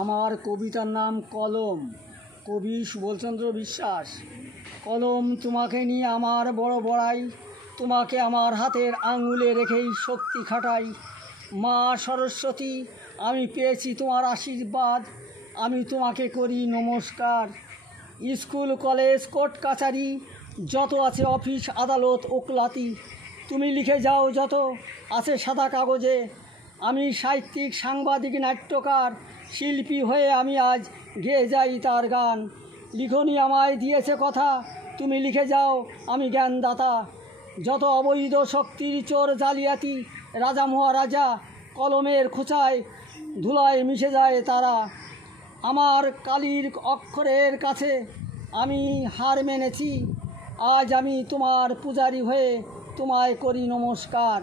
আমার কবিতার নাম কলম। কবি সুবলচন্দ্র বিশ্বাস। কলম তোমাকে নিয়ে আমার বড় বড়াই, তোমাকে আমার হাতের আঙুলে রেখেই শক্তি খাটাই। মা সরস্বতী, আমি পেয়েছি তোমার আশীর্বাদ, আমি তোমাকে করি নমস্কার। স্কুল কলেজ কোর্ট কাছারি যত আছে, অফিস আদালত ওকলাতি, তুমি লিখে যাও যত আছে সাদা কাগজে। আমি সাহিত্যিক, সাংবাদিক, নাট্যকার, শিল্পী হয়ে আমি আজ গেয়ে যাই তার গান। লিখনি আমায় দিয়েছে কথা, তুমি লিখে যাও আমি জ্ঞানদাতা। যত অবৈধ শক্তির চোর জালিয়াতি, রাজা মহারাজা কলমের খোঁচায় ধুলায় মিশে যায় তারা। আমার কালির অক্ষরের কাছে আমি হার মেনেছি, আজ আমি তোমার পূজারি হয়ে তোমায় করি নমস্কার।